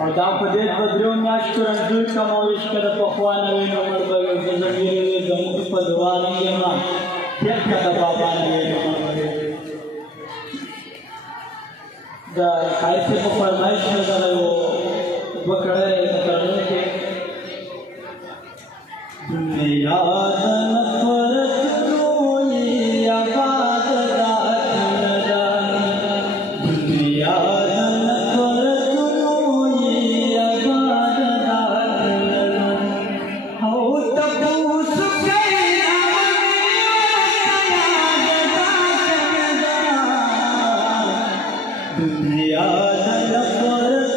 और दाव पदेश बद्रियों में आज तुरंत दूर का मौलिश कर पकवान वैनो मरबोई जमीरे वे जमुख पदवान के मां क्या क्या बाबा ने मरबोई दा खाइसे को फरमाइश में जरा वो बकड़े करने के दुनिया नफरत कोई आबाद राखना दुनिया नफरत कोई आबाद राखना हो तपूस गया दुनिया नफरत